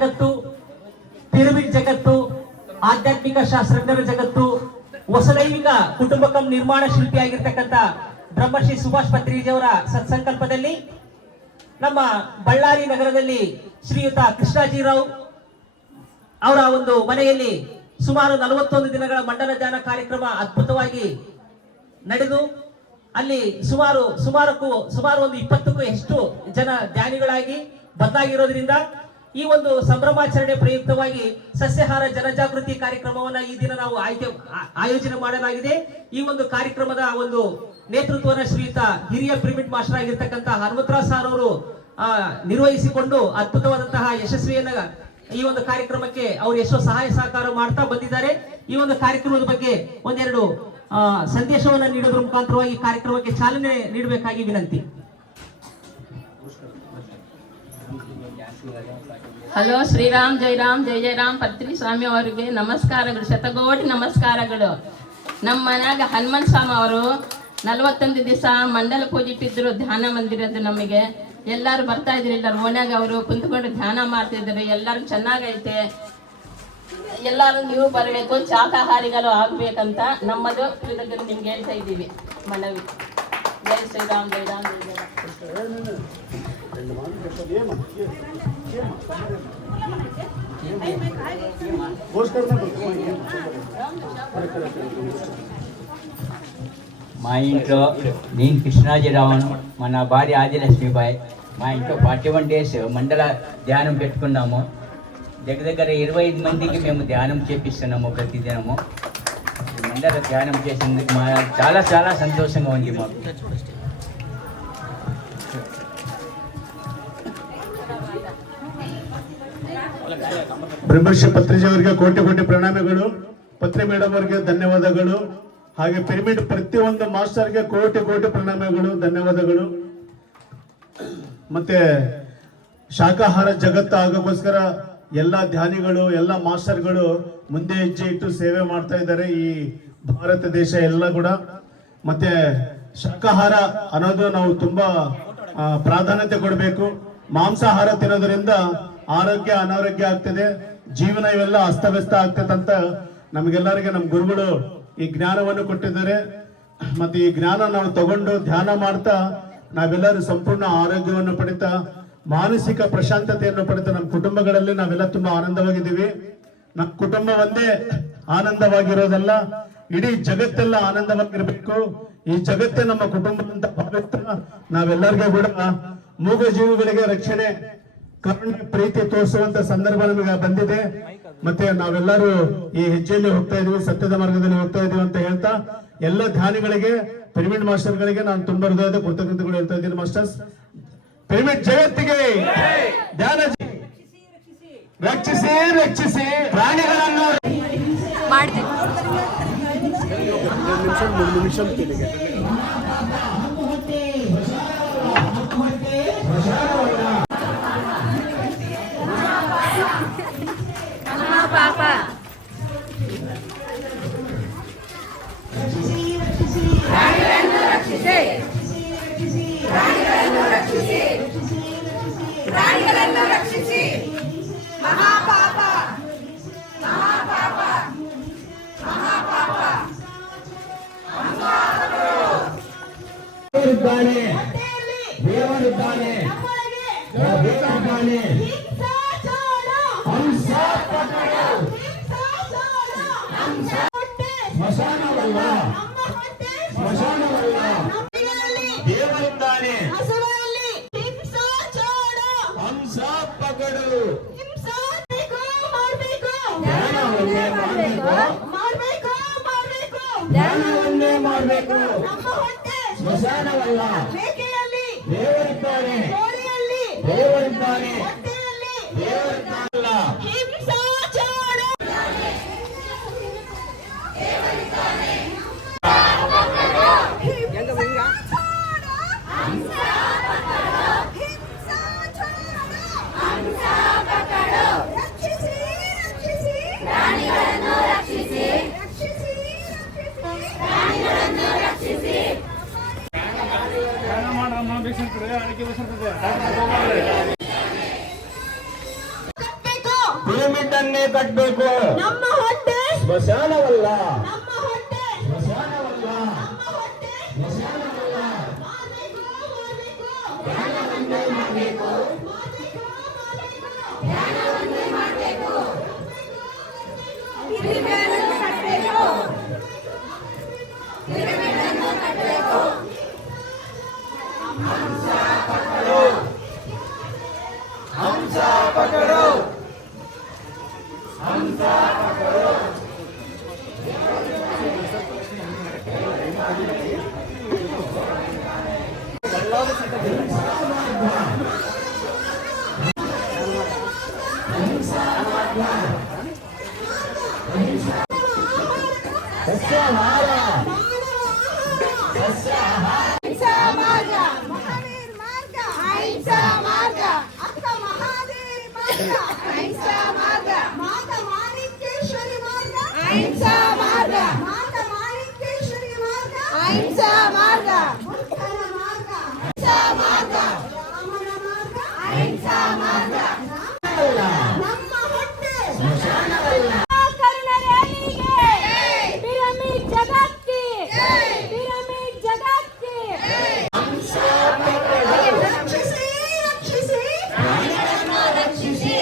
ಜಗತ್ತು, ಪಿರಮಿಡ್ ಜಗತ್ತು, ಆಧ್ಯಾತ್ಮಿಕ ಶಾಸ್ತ್ರಜ್ಞರ ಜಗತ್ತು, ಹೊಸದೈವಿಕ ಕುಟುಂಬಕಂ ನಿರ್ಮಾಣ ಶಿಲ್ಪಿಯಾಗಿರ್ತಕ್ಕಂಥ ಬ್ರಹ್ಮಶ್ರೀ ಸುಭಾಷ್ ಪತ್ರಿಜಿಯವರ ಸತ್ಸಂಕಲ್ಪದಲ್ಲಿ ನಮ್ಮ ಬಳ್ಳಾರಿ ನಗರದಲ್ಲಿ ಶ್ರೀಯುತ ಕೃಷ್ಣಾಜಿರಾವ್ ಅವರ ಒಂದು ಮನೆಯಲ್ಲಿ ಸುಮಾರು 41 ದಿನಗಳ ಮಂಡಲ ಧ್ಯಾನ ಕಾರ್ಯಕ್ರಮ ಅದ್ಭುತವಾಗಿ ನಡೆದು ಅಲ್ಲಿ ಸುಮಾರು ಒಂದು 20ಕ್ಕೂ ಹೆಚ್ಚು ಜನ ಧ್ಯಾನಿಗಳಾಗಿ ಬದಲಾಗಿರೋದ್ರಿಂದ ಈ ಒಂದು ಸಂಭ್ರಮಾಚರಣೆ ಪ್ರಯುಕ್ತವಾಗಿ ಸಸ್ಯಾಹಾರ ಜನಜಾಗೃತಿ ಕಾರ್ಯಕ್ರಮವನ್ನ ಈ ದಿನ ನಾವು ಆಯೋಜನೆ ಮಾಡಲಾಗಿದೆ. ಈ ಒಂದು ಕಾರ್ಯಕ್ರಮದ ಒಂದು ನೇತೃತ್ವವನ್ನು ಶ್ರೀಯುತ ಹಿರಿಯ ಪಿರಮಿಡ್ ಮಾಸ್ಟರ್ ಆಗಿರ್ತಕ್ಕಂಥ ಹನುಮಂತರಾವ್ ಸರ್ ಅವರು ನಿರ್ವಹಿಸಿಕೊಂಡು ಅದ್ಭುತವಾದಂತಹ ಯಶಸ್ವಿಯನ್ನ ಈ ಒಂದು ಕಾರ್ಯಕ್ರಮಕ್ಕೆ ಅವರು ಎಷ್ಟೋ ಸಹಾಯ ಸಹಕಾರ ಮಾಡ್ತಾ ಬಂದಿದ್ದಾರೆ. ಈ ಒಂದು ಕಾರ್ಯಕ್ರಮದ ಬಗ್ಗೆ ಒಂದೆರಡು ಸಂದೇಶವನ್ನು ನೀಡೋದ್ರ ಮುಖಾಂತರವಾಗಿ ಕಾರ್ಯಕ್ರಮಕ್ಕೆ ಚಾಲನೆ ನೀಡಬೇಕಾಗಿ ವಿನಂತಿ. ಹಲೋ, ಶ್ರೀರಾಮ್ ಜೈ ರಾಮ್ ಜೈ ಜೈ ರಾಮ್ ಪತ್ರಿ ಸ್ವಾಮಿ ಅವರಿಗೆ ನಮಸ್ಕಾರಗಳು, ಶತಕೋಟಿ ನಮಸ್ಕಾರಗಳು. ನಮ್ಮ ಮನ್ಯಾಗ ಹನುಮಂತ ಸ್ವಾಮಿ ಅವರು 41 ದಿವಸ ಮಂಡಲ ಪೂಜೆ ಇಟ್ಟಿದ್ರು ಧ್ಯಾನ ಮಂದಿರದ್ದು. ನಮಗೆ ಎಲ್ಲರೂ ಬರ್ತಾ ಇದ್ರಿ, ಎಲ್ಲರೂ ಓಣ್ಯಾಗ ಅವರು ಕುಂತ್ಕೊಂಡು ಧ್ಯಾನ ಮಾಡ್ತಿದ್ರು. ಎಲ್ಲರೂ ಚೆನ್ನಾಗೈತೆ, ಎಲ್ಲರೂ ನೀವು ಬರಬೇಕು, ಶಾಕಾಹಾರಿಗಳು ಆಗ್ಬೇಕಂತ ನಮ್ಮದು ಕೃತಜ್ಞತೆ ನಿಮ್ಗೆ ಹೇಳ್ತಾ ಇದ್ದೀವಿ. ಮನವಿ. ಜೈ ಶ್ರೀರಾಮ್ ಜೈ ರಾಮ್ ಜೈ ಜೈ ರಾಮ್. మా ఇంట్లో నేను కృష్ణాజీరావును, మన భార్య ఆదిలక్ష్మిబాయ్. మా ఇంట్లో 41 డేస్ మండల ధ్యానం పెట్టుకున్నాము. దగ్గర 25 మందికి మేము ధ్యానం చేపిస్తున్నాము ప్రతిదినము. మండల ధ్యానం చేసినందుకు మా చాలా చాలా సంతోషంగా ఉంది మాకు. ಬ್ರಹ್ಮಶ್ರೀ ಪತ್ರಿಜಿ ಅವರಿಗೆ ಕೋಟಿ ಕೋಟಿ ಪ್ರಣಾಮಗಳು. ಪತ್ರಿ ಮೇಡಮ್ ಅವರಿಗೆ ಧನ್ಯವಾದಗಳು. ಹಾಗೆ ಪಿರಮಿಡ್ ಪ್ರತಿಯೊಂದು ಮಾಸ್ಟರ್ಗೆ ಕೋಟಿ ಕೋಟಿ ಪ್ರಣಾಮಗಳು, ಧನ್ಯವಾದಗಳು. ಮತ್ತೆ ಶಾಕಾಹಾರ ಜಗತ್ತು ಆಗೋಕ್ಕೋಸ್ಕರ ಎಲ್ಲ ಧ್ಯಾನಿಗಳು, ಎಲ್ಲ ಮಾಸ್ಟರ್ಗಳು ಮುಂದೆ ಹೆಜ್ಜೆ ಇಟ್ಟು ಸೇವೆ ಮಾಡ್ತಾ ಇದ್ದಾರೆ ಈ ಭಾರತ ದೇಶ ಎಲ್ಲ ಕೂಡ. ಮತ್ತೆ ಶಾಕಾಹಾರ ಅನ್ನೋದು ನಾವು ತುಂಬಾ ಪ್ರಾಧಾನ್ಯತೆ ಕೊಡಬೇಕು. ಮಾಂಸಾಹಾರ ತಿನ್ನೋದ್ರಿಂದ ಆರೋಗ್ಯ ಅನಾರೋಗ್ಯ ಆಗ್ತದೆ, ಜೀವನ ಇವೆಲ್ಲ ಅಸ್ತವ್ಯಸ್ತ ಆಗ್ತದೆ ಅಂತ ನಮಗೆಲ್ಲರಿಗೆ ನಮ್ಮ ಗುರುಗಳು ಈ ಜ್ಞಾನವನ್ನು ಕೊಟ್ಟಿದ್ದಾರೆ. ಮತ್ತೆ ಈ ಜ್ಞಾನ ನಾವು ತಗೊಂಡು ಧ್ಯಾನ ಮಾಡ್ತಾ ನಾವೆಲ್ಲರೂ ಸಂಪೂರ್ಣ ಆರೋಗ್ಯವನ್ನು ಪಡಿತಾ ಮಾನಸಿಕ ಪ್ರಶಾಂತತೆಯನ್ನು ಪಡಿತಾ ನಮ್ಮ ಕುಟುಂಬಗಳಲ್ಲಿ ನಾವೆಲ್ಲ ತುಂಬಾ ಆನಂದವಾಗಿದ್ದೀವಿ. ನಮ್ಮ ಕುಟುಂಬ ಒಂದೇ ಆನಂದವಾಗಿರೋದಲ್ಲ, ಇಡೀ ಜಗತ್ತೆಲ್ಲ ಆನಂದವಾಗಿರ್ಬೇಕು. ಈ ಜಗತ್ತೇ ನಮ್ಮ ಕುಟುಂಬ ಅಂತ ಭಾವಿಸ್ತಾ ನಾವೆಲ್ಲರಿಗೂ ಕೂಡ ಮೂಗ ಜೀವಿಗಳಿಗೆ ರಕ್ಷಣೆ, ಕರುಣೆ, ಪ್ರೀತಿ ತೋರಿಸುವಂತ ಸಂದರ್ಭ ನಮಗೆ ಬಂದಿದೆ. ಮತ್ತೆ ನಾವೆಲ್ಲರೂ ಈ ಹೆಜ್ಜೆಯಲ್ಲಿ ಹೋಗ್ತಾ ಇದೀವಿ, ಸತ್ಯದ ಮಾರ್ಗದಲ್ಲಿ ಹೋಗ್ತಾ ಇದೀವಿ ಅಂತ ಹೇಳ್ತಾ ಎಲ್ಲ ಧ್ಯಾನಿಗಳಿಗೆ, ಪಿರಮಿಡ್ ಮಾಸ್ಟರ್ಗಳಿಗೆ ನಾನು ತುಂಬಾ ಹೃದಯದ ಕೃತಜ್ಞತೆಗಳು ಹೇಳ್ತಾ ಇದ್ದೀನಿ. ಮಾಸ್ಟರ್ಸ್, ಪಿರಮಿಡ್ ಜಗತ್ತಿಗೆ ಧ್ಯಾನ ರಕ್ಷಿಸಿ ರಕ್ಷಿಸಿ ಪ್ರಾಣಿಗಳನ್ನು ಮಾಡ್ತೀವಿ. ಪಾಪ ಪ್ರಾಣಿಗಳನ್ನು ರಕ್ಷಿಸಿ, ಮಹಾಪಾಪ ಮಹಾಪಾಪ ಮಹಾಪಾಪ. ದೇವರಿದ್ದಾನೆ, ದೇವರಿದ್ದಾನೆ, ದೇವರಿದ್ದಾನೆ. ಸ್ಮಶಾನವಲ್ಲ, ಸ್ಮಶಾನವಲ್ಲ, ದೇವರಿದ್ದಾನೆ. ಹಂಸ ಪಕಡು, ಧ್ಯಾನವನ್ನೇ ಮಾಡಬೇಕು, ಸ್ಮಶಾನವಲ್ಲ. ದೇವರಿದ್ದಾನೆ, ದೇವರಿದ್ದಾನೆ, ದೇವರಿದ್ದಾನಲ್ಲ. ತಪ್ಪಬೇಕು ಮನೆಯನ್ನೇ ಕಟ್ಟಬೇಕು. ನಮ್ಮ ಹೊಟ್ಟೆ ಸ್ಮಶಾನವಲ್ಲ. ನಮ್ಮ ಹೊಟ್ಟೆ ಸ್ಮಶಾನವಲ್ಲ. ನಮ್ಮ ಹೊಟ್ಟೆ ಸ್ಮಶಾನವಲ್ಲ. ಮಾಡಬೇಕು ಜ್ಞಾನವನ್ನೇ ಮಾಡಬೇಕು ಜ್ಞಾನವನ್ನೇ ಮಾಡಬೇಕು ಪಿರಮಿಡನ್ನು ಕಟ್ಟಬೇಕು ಪಿರಮಿಡನ್ನು ಕಟ್ಟಬೇಕು ಹಂಸ ಪಕಡೋ. ಹಂಸ ಪಕಡೋ. ಸಸ್ಯಾಹಾರ. ಸಸ್ಯಾಹಾರ. ಅಹಿಂಸಾ ಮಾರ್ಗ ಮಹಾವೀರ್ ಮಾರ್ಗ ಅಹಿಂಸಾ ಮಾರ್ಗ ಅಕ್ಕ ಮಹಾದೇವಿ ಮಾರ್ಗ ಅಹಿಂಸಾ ಮಾರ್ಗ ಮಾತಾ ಮಾಣಿಕೇಶ್ವರಿ ಮಾರ್ಗ ಅಹಿಂಸಾ ಮಾರ್ಗ ಮಾತಾ ಮಾಣಿಕೇಶ್ವರಿ ಮಾರ್ಗ ಅಹಿಂಸಾ ಮಾರ್ಗ ಬುದ್ಧನ ಮಾರ್ಗ ಅಹಿಂಸಾ ಮಾರ್ಗ ರಾಮನ ಮಾರ್ಗ ಅಹಿಂಸಾ ಮಾರ್ಗ ನಮ್ಮ ಹೊಟ್ಟೆ ಕರುಣರೆಯಲಿಗೆ ಪಿರಮಿಡ್ ಜಗತ್ಗೆ ಪಿರಮಿಡ್ ಜಗತ್ಗೆ ರಕ್ಷಿಸಿ ರಕ್ಷಿಸಿ ರಕ್ಷಿಸಿ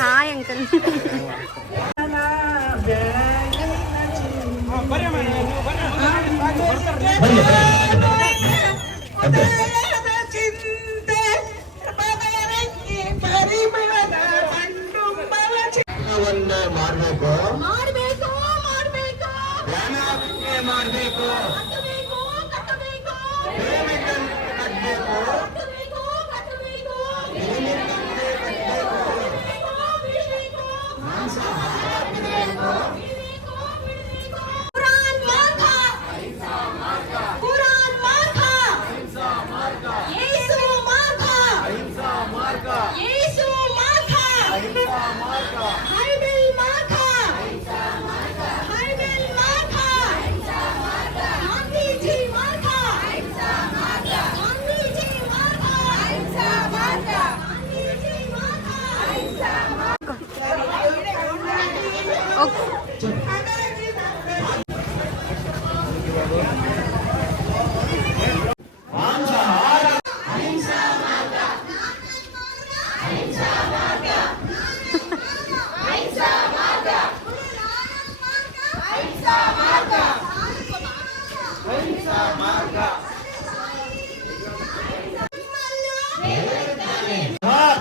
ಹಾಯ್ ಅಂಕಲ್ ಮಾಡಬೇಕು. ಮಾಡಬೇಕು ಮಾಡಬೇಕು ಜ್ಞಾನವನ್ನೇ ಮಾಡಬೇಕು. ಕಟ್ಟಬೇಕು ಕಟ್ಟಬೇಕು ಪಿರಮಿಡನ್ನು ಕಟ್ಟಬೇಕು. ಕಟ್ಟಬೇಕು ಕಟ್ಟಬೇಕು ಪಿರಮಿಡನ್ನೇ ಕಟ್ಟಬೇಕು. ಕುರಾನ್ ಮಾರ್ಗ ಕುರಾನ್ ಮಾರ್ಗ ಯೇಸು ಮಾರ್ಗ ಯೇಸು ಮಾರ್ಗ ಹೈಬಲ್ ಮಾರ್ಗ ಹೈಬಲ್ ಮಾರ್ಗ ಗಾಂಧೀಜಿ ಮಾರ್ಗ ಗಾಂಧೀಜಿ ಮಾರ್ಗ ಗಾಂಧೀಜಿ ಮಾರ್ಗ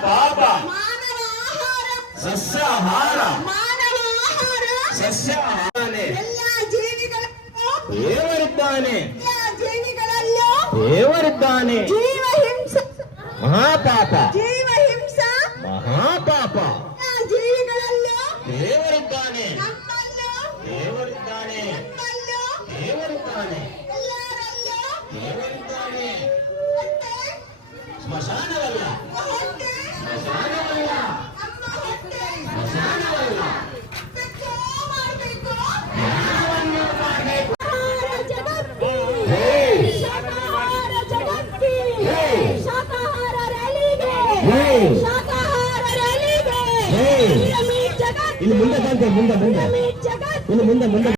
ಪಾಪ. ಮಾನವ ಆಹಾರ ಸಸ್ಯಾಹಾರ. ಮಾನವ ಆಹಾರ ಸಸ್ಯಾಹಾರ. ಎಲ್ಲ ಜೀವಿಗಳಲ್ಲೂ ದೇವರಿದ್ದಾನೆ. ಎಲ್ಲ ಜೀವಿಗಳಲ್ಲೂ ದೇವರಿದ್ದಾನೆ. ಜೀವ ಹಿಂಸ ಮಹಾಪಾಪ. ಜೀವ ಹಿಂಸ ಮಹಾಪಾಪ. ಎಲ್ಲ ಜೀವಿಗಳಲ್ಲೂ ದೇವರಿದ್ದಾನೆ. ನಮ್ಮಲ್ಲೂ ದೇವರಿದ್ದಾನೆ. ನಮ್ಮಲ್ಲೂ ದೇವರಿದ್ದಾನೆ. ಎಲ್ಲರಲ್ಲೂ ದೇವರಿದ್ದಾನೆ. ಹೊಟ್ಟೆ ಸ್ಮಶಾನವಲ್ಲ. ಹೊಟ್ಟೆ ಸ್ಮಶಾನವಲ್ಲ. ನಮ್ಮ ಹೊಟ್ಟೆ ಸ್ಮಶಾನವಲ್ಲ. ಮಾಡಬೇಕು ಜ್ಞಾನವನ್ನು ಮಾಡಬೇಕು. ಶಾಕಾಹಾರ ಜಗತ್ತಿ ಶಾಕಾಹಾರ ರ್ಯಾಲಿಗೆ ಶಾಕಾಹಾರ ರ್ಯಾಲಿಗೆ ಪಿರಮಿಡ್ ಜಗತ್ ಇಲ್ಲಿ ಮುಂದೆ ಬಂದೆ, ಮುಂದೆ ಮುಂದೆ ಪಿರಮಿಡ್ ಜಗತ್ ಇನ್ನು ಮುಂದೆ ಮುಂದೆ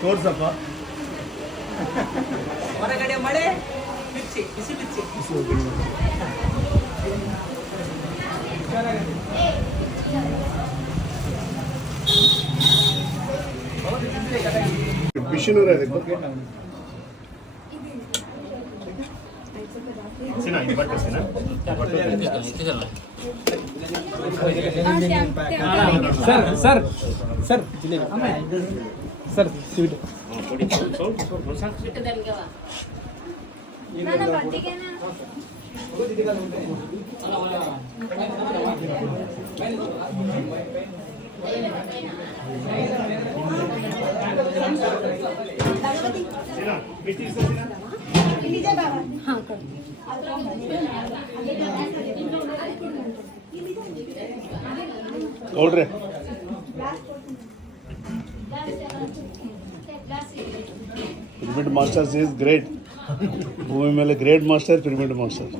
ತೋರ್ಸಪ್ಪ. ಹೊರಗಡೆ ಮಳೆ, ಮಿರ್ಚಿ, ಬಿಸಿ ಮಿರ್ಚಿ. ಬಿಸಿನೂರ ಇದಕ್ಕೆ ಸಿನಾ ಇದು ಬಟ್ಟೆ ಸಿನಾ ಸರ್ ಸ್ವೀಟ್ ನೋಡ್ರಿ ಪಿರಮಿಡ್ ಮಾಸ್ಟರ್ಸ್ ಈಸ್ ಗ್ರೇಟ್. ಭೂಮಿ ಮೇಲೆ ಗ್ರೇಟ್ ಮಾಸ್ಟರ್ ಪಿರಮಿಡ್ ಮಾಸ್ಟರ್.